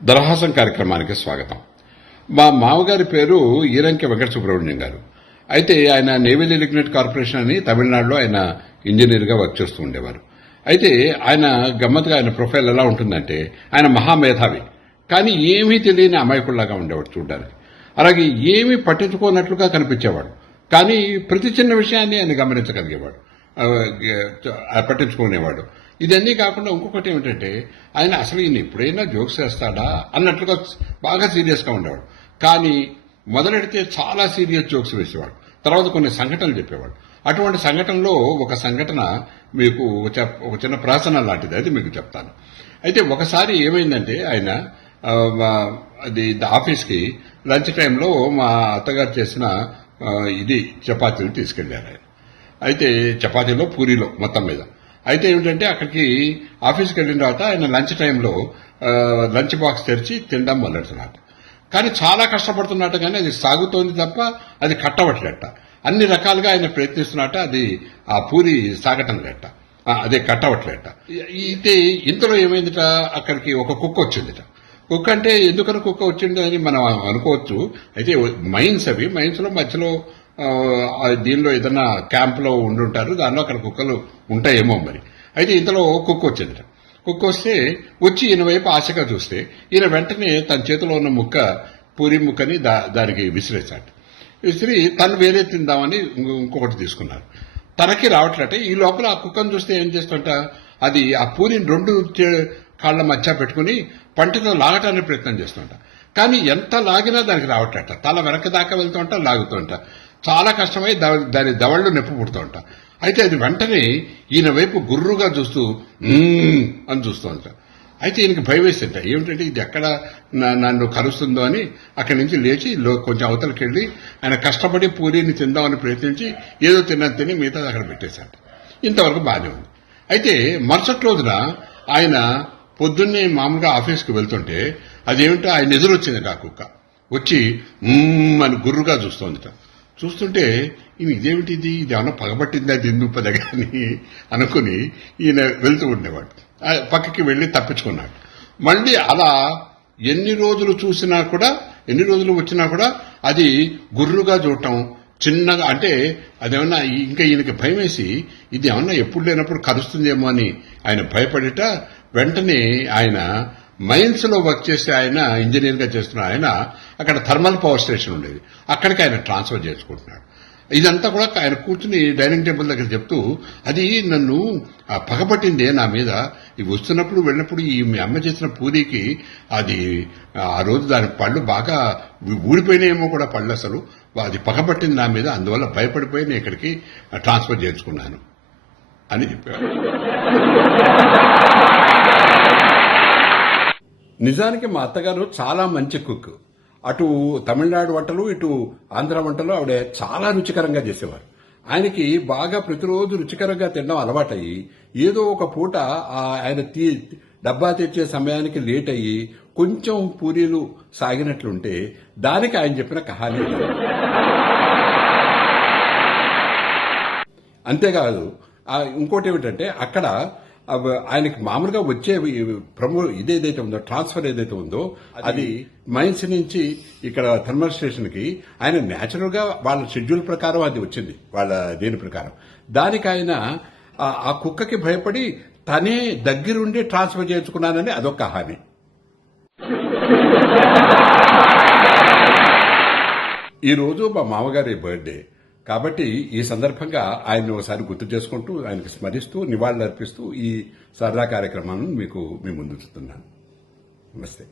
దరహాసం కార్యక్రమానికి స్వాగతం. మా మామగారి పేరు ఈరంకి వెంకట సుబ్రహ్మణ్యం గారు. అయితే ఆయన నేవల్ లిగ్నైట్ కార్పొరేషన్ అని తమిళనాడులో ఆయన ఇంజనీర్గా వర్క్ చేస్తూ ఉండేవారు. అయితే ఆయన గమ్మత్తుగా ఆయన ప్రొఫైల్ ఎలా ఉంటుందంటే ఆయన మహామేధావి, కానీ ఏమీ తెలియని అమాయకుల్లాగా ఉండేవాడు చూడడానికి. అలాగే ఏమీ పట్టించుకోనట్లుగా కనిపించేవాడు, కానీ ప్రతి చిన్న విషయాన్ని ఆయన గమనించగలిగేవాడు, పట్టించుకునేవాడు. ఇదన్నీ కాకుండా ఇంకొకటి ఏమిటంటే ఆయన అసలు ఈయన ఎప్పుడైనా జోక్స్ వేస్తాడా అన్నట్లుగా బాగా సీరియస్గా ఉండేవాడు. కానీ మొదలెడితే చాలా సీరియస్ జోక్స్ వేసేవాడు, తర్వాత కొన్ని సంఘటనలు చెప్పేవాడు. అటువంటి సంఘటనలో ఒక సంఘటన మీకు ఒక చిన్న ప్రాసన లాంటిది, అది మీకు చెప్తాను. అయితే ఒకసారి ఏమైందంటే ఆయన అది ఆఫీస్కి లంచ్ టైంలో మా అత్తగారు చేసిన చపాతీలు తీసుకెళ్లారు ఆయన. అయితే చపాతీలో పూరీలో మొత్తం మీద. అయితే ఏమిటంటే అక్కడికి ఆఫీస్కి వెళ్ళిన తర్వాత ఆయన లంచ్ టైంలో లంచ్ బాక్స్ తెరిచి తినడం మొదలెడుతున్నట్ట. కానీ చాలా కష్టపడుతున్నట్టు, కానీ అది సాగుతోంది తప్ప అది కట్టవట్లేట. అన్ని రకాలుగా ఆయన ప్రయత్నిస్తున్నట్ట, అది ఆ పూరి సాగటం లేట, అదే కట్టవట్లేట. అయితే ఇంతలో ఏమైందిట, అక్కడికి ఒక కుక్క వచ్చిందిట. కుక్క అంటే ఎందుకని కుక్క వచ్చింది అని మనం అనుకోవచ్చు. అయితే మైన్స్ అవి, మైన్స్లో మధ్యలో దీనిలో ఏదైనా క్యాంప్లో ఉండుంటారు, దానిలో అక్కడ కుక్కలు ఉంటాయేమో మరి. అయితే ఇంతలో కుక్క వచ్చిందిట. కుక్క వస్తే వచ్చి ఈయన వైపు ఆశగా చూస్తే ఈయన వెంటనే తన చేతిలో ఉన్న పూరి ముక్కని దానికి విసిరేశాడు. విసిరి తను వేరే తిందామని ఇంకొకటి తీసుకున్నారు. తనకి రావట్లట. ఈ లోపల ఆ కుక్కను చూస్తే ఏం చేస్తుంట, అది ఆ పూరిని రెండు కాళ్ల మధ్య పెట్టుకుని పంటితో లాగటానికి ప్రయత్నం చేస్తుంట. కానీ ఎంత లాగినా దానికి రావట్లట. తల వెనక దాకా వెళ్తుంట, లాగుతుంట. చాలా కష్టమై దాని దవళ్ళు నొప్పి పుడుతుంట. అయితే అది వెంటనే ఈయన వైపు గుర్రుగా చూస్తూ అని చూస్తుంట. అయితే ఈయనకి భయం వేసింట. ఏమిటంటే ఇది ఎక్కడ నన్ను కలుస్తుందో అని అక్కడి నుంచి లేచి కొంచెం అవతలకి వెళ్ళి ఆయన కష్టపడి పూరీని తిందామని ప్రయత్నించి ఏదో తిని మిగతా అక్కడ పెట్టేశాడు. ఇంతవరకు బాగానే ఉంది. అయితే మరుసటి రోజున ఆయన పొద్దున్నే మామూలుగా ఆఫీస్కి వెళ్తుంటే అదేమిటో ఆయన ఎదురొచ్చింది. ఆ కుక్క వచ్చి అని గుర్రుగా చూస్తోందిట. చూస్తుంటే ఇదేమిటి, ఇది ఏమన్నా పగబట్టిందా దిందుపదగా అని అనుకుని ఈయన వెళ్తూ ఉండేవాడు. పక్కకి వెళ్ళి తప్పించుకున్నాడు. మళ్ళీ అలా ఎన్ని రోజులు వచ్చినా కూడా అది గుర్రుగా చూడటం, చిన్నగా. అంటే అదేమన్నా ఇంకా ఈయనకి భయం వేసి ఇది ఏమన్నా ఎప్పుడు లేనప్పుడు కలుస్తుందేమో అని ఆయన భయపడిట. వెంటనే ఆయన మైన్స్ లో వర్క్ చేసే ఆయన, ఇంజనీర్ గా చేస్తున్న ఆయన, అక్కడ థర్మల్ పవర్ స్టేషన్ ఉండేది, అక్కడికి ఆయన ట్రాన్స్ఫర్ చేసుకుంటున్నాడు. ఇదంతా కూడా ఆయన కూర్చుని డైనింగ్ టేబుల్ దగ్గర చెప్తూ, అది నన్ను పగపట్టిందే నా మీద, ఇవి వస్తున్నప్పుడు వెళ్ళినప్పుడు ఈ మీ అమ్మ చేసిన పూరికి అది ఆ రోజు దాని పళ్ళు బాగా ఊడిపోయినాయేమో కూడా పళ్ళు, అసలు అది పగపట్టింది నా మీద, అందువల్ల భయపడిపోయి నేను ఇక్కడికి ట్రాన్స్ఫర్ చేసుకున్నాను అని చెప్పారు. నిజానికి మా అత్తగారు చాలా మంచి కుక్. అటు తమిళనాడు వంటలు, ఇటు ఆంధ్ర వంటలు ఆవిడ చాలా రుచికరంగా చేసేవారు. ఆయనకి బాగా ప్రతిరోజు రుచికరంగా తినడం అలవాటయ్యి ఏదో ఒక పూట ఆయన డబ్బా తెచ్చే సమయానికి లేట్ అయ్యి కొంచెం పూరీలు సాగినట్లుంటే దానికి ఆయన చెప్పిన కహానీ. అంతేకాదు ఇంకోటి ఏమిటంటే అక్కడ ఆయనకి మామూలుగా వచ్చే ఇదేదైతే ఉందో, ట్రాన్స్ఫర్ ఏదైతే ఉందో, అది మైన్స్ నుంచి ఇక్కడ థర్మల్ స్టేషన్ కి ఆయన న్యాచురల్ గా వాళ్ళ షెడ్యూల్ ప్రకారం అది వచ్చింది, వాళ్ళ దేని ప్రకారం. దానికి ఆయన ఆ కుక్కకి భయపడి తనే దగ్గరుండి ట్రాన్స్ఫర్ చేసుకున్నానని అదొక హామీ. ఈ రోజు మా మామగారి బర్త్డే కాబట్టి ఈ సందర్భంగా ఆయన్ని ఒకసారి గుర్తు చేసుకుంటూ, ఆయనకు స్మరిస్తూ, నివాళులర్పిస్తూ ఈ సరదా కార్యక్రమాలను మీ ముందుతున్నాను. నమస్తే.